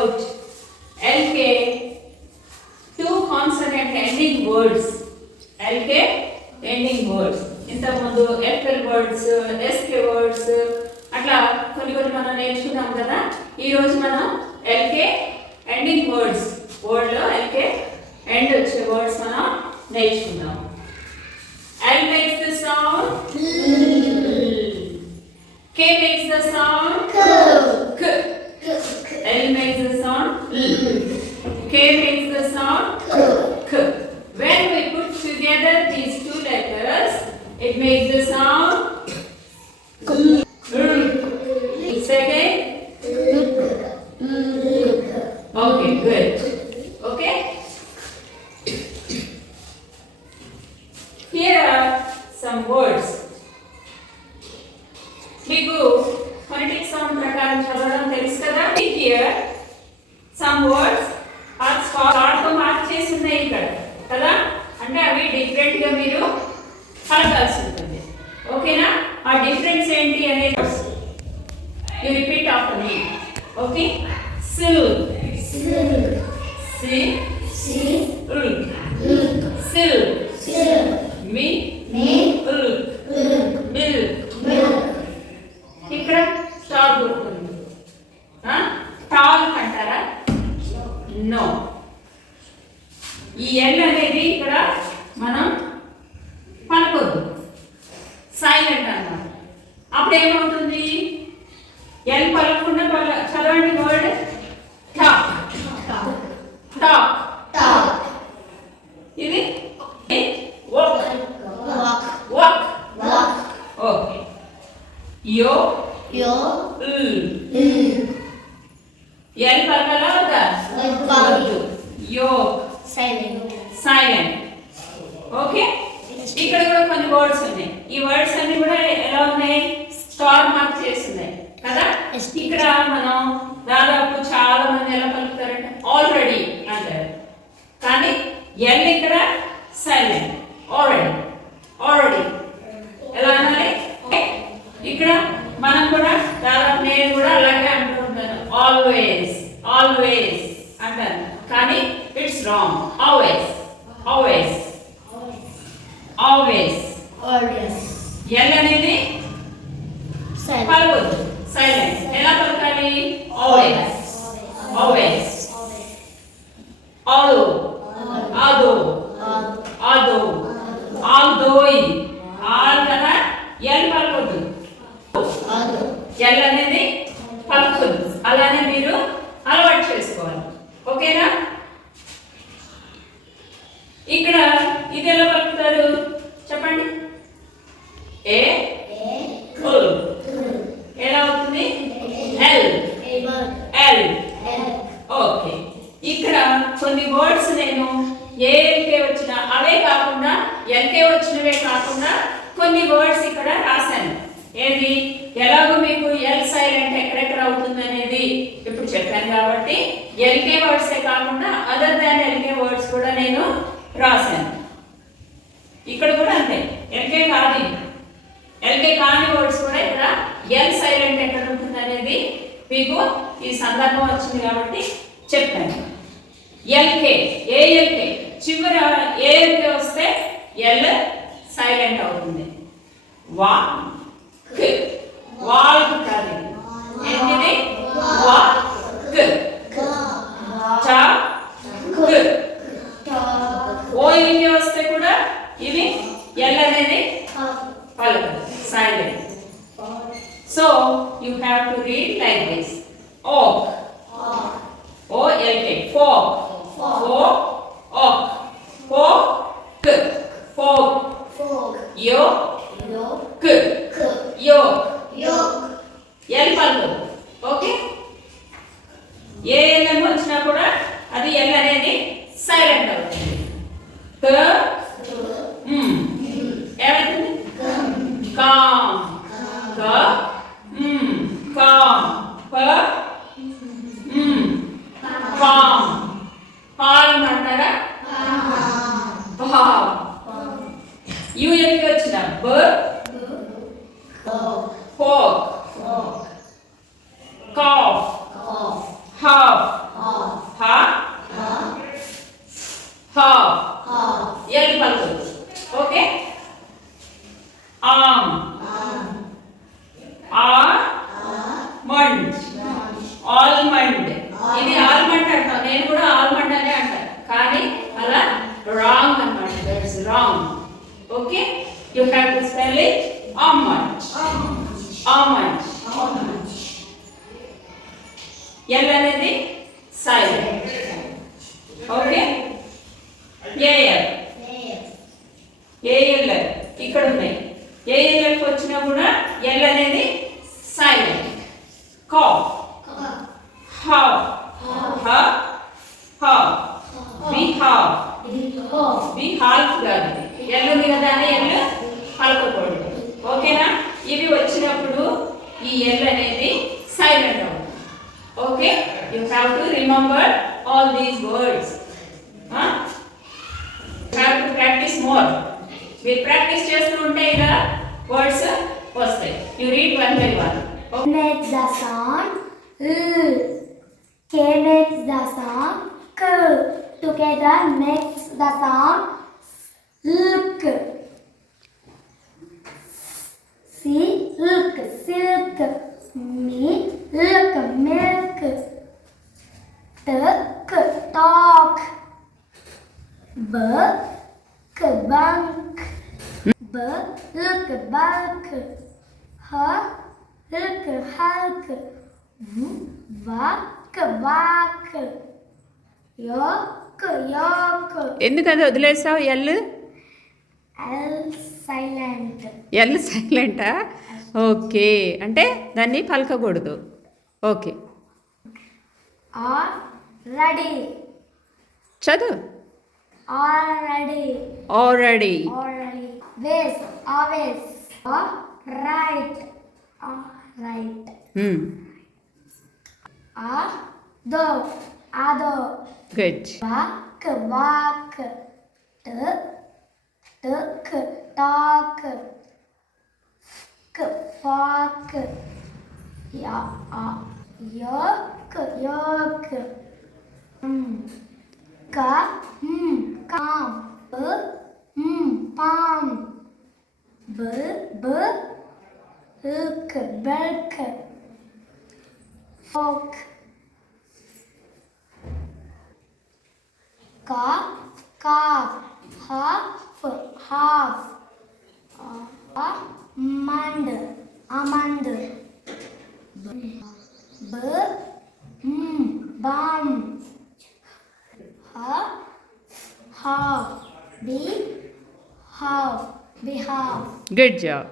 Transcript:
about LK two consonant ending words. LK ending words. ఇంతకుముందు FL words, SK words అట్లా కొన్ని మనం నేర్చుకున్నాం కదా. ఈరోజు మనం LK ending words, వర్డ్లో LK end వచ్చే వర్డ్స్ మనం నేర్చుకుందాం. L makes the sound K makes the sound K. L makes the sound K makes the sound K. When we put together these two letters, it makes the sound Second. Okay, good. Okay. Here are some words. మీకు phonetic sound ప్రకారం చదవడం తెలుసు కదా. Here some words are star తో mark చేసి ఉన్నాయి ఇక్కడ కదా. అంటే అవి డిఫరెంట్ గా మీరు పలకాల్సి ఉంటుంది. ఓకేనా? ఆ డిఫరెన్స్ ఏంటి అనేది you repeat after me. Okay? Silk. Silk. Silk. ఇక్కడ స్టార్ గుర్తుంది. టాల్ అంటారా? నో. ఈ ఎల్ అనేది ఇక్కడ మనం పలకొద్దు, సైలెంట్ అన్నమాట. అప్పుడు ఏమవుతుంది? ఎల్ పలకుండా చదవండి వర్డ్ టాక్. టాక్. ఇది వాక్. వాక్. ఓకే. యో ఎల్ పలకలా వద్దా? యో సైలెంట్. ఓకే. ఇక్కడ కూడా కొన్ని వర్డ్స్ ఉన్నాయి. ఈ వర్డ్స్ అన్ని కూడా ఎలా ఉన్నాయి? స్టార్ మార్క్ చేస్తున్నాయి కదా. ఇక్కడ మనం దాదాపు చాలా మంది ఎలా పలుకుతారంటే ఆల్రెడీ అంటారు, కానీ ఎల్ ఇక్కడ సైలెంట్. ఆల్రెడీ ఎలా అనాలి? ఇక్కడ మనం కూడా దాదాపు నేను కూడా అలాగే అంటూ ఉంటాను, ఆల్వేస్ అంటాను, కానీ ఇట్స్ రాంగ్. ఆల్వేస్ ఎల్ అనేది పలకొద్దు, సైలెంట్. ఎలా పలకాలి? ఆల్వేస్. ఆల్దోయ్ ఆల్ కదా. ఎల్ పలకొద్దు, ఎల్ అనేది పలకొద్దు. అలానే మీరు అలవాటు చేసుకోవాలి. ఓకేనా? ఇక్కడ ఇది ఎలా పలుకుతారు చెప్పండి? ఎలా అవుతుంది? ఎల్. ఓకే. ఇక్కడ కొన్ని వర్డ్స్ నేను ఏఎల్కే వచ్చిన అవే కాకుండా ఎల్కే వచ్చినవే కాకుండా కొన్ని వర్డ్స్ ఇక్కడ రాశాను. ఏది? ఎలాగో మీకు ఎల్ సైలెంట్ ఎక్కడెక్కడ అవుతుంది అనేది ఇప్పుడు చెప్పాను కాబట్టి ఎల్కే వర్డ్సే కాకుండా అదర్ దాన్ ఎల్కే వర్డ్స్ కూడా నేను రాశాను. ఇక్కడ కూడా అంతే. ఎల్కే కాని వర్డ్స్ కూడా ఇక్కడ ఎల్ సైలెంట్ ఎక్కడ ఉంటుంది అనేది మీకు ఈ సందర్భం వచ్చింది కాబట్టి చెప్పాను. ఏఎల్కే చివర ఏఎల్కే వస్తే ఎల్ సైలెంట్ అవుతుంది. వాల్క్ కాదు, ఏంటిది? వాక్. ఓఎల్కే వస్తే కూడా ఇవి ఎల్ అనేది పలకదు, silent. So you have to read like this. Oak. O-L-K. Fork. Fork. Yoke. L పలకదు. ఓకే. ఏ ఎల్ వచ్చినా కూడా అది ఎల్ అనేది సైలెంట్ అవుతుంది. ఏమవుతుంది? కామ్. పాల్ అంటారా? యూఎల్కి వచ్చిన pork, cough, half, You have to spell it almond. Almond. L అనేది silent. Okay? AL. AL ఇక్కడ ఉన్నాయి. AL వచ్చినా కూడా L అనేది silent. Cough. How. We have. We half కాదు. L ఉంది కదా అని L పలకకూడదు. ఓకేనా? ఇవి వచ్చినప్పుడు ఈ L అనేది సైలెంట్ అవుతుంది. Okay, you have to remember all these words. Have to practice more. మీరు ప్రాక్టీస్ చేస్తూ ఉంటే ఇలా వర్డ్స్ వస్తాయి. You read one by one. Makes the sound l. K makes the sound k. Together makes the sound silk. Silk, silk. Milk, milk. Talk, talk. Buck, bunk. Bulk, bulk. Hulk, hulk. Walk, walk. York, york. ఎందుకది వదిలేసావు? L silent. L సైలెంటా? Okay, అంటే దాన్ని పలకకూడదు. Okay, ready. చదువు. Already. Already. Already. Ways, always. Right. Right. Though, although. Good. Walk, walk. Talk, talk. Fork. York, york. Calm. Palm. Bulk, bulk. Fork. Calf. Half. Almond. Balm. Half. Behalf. Good job.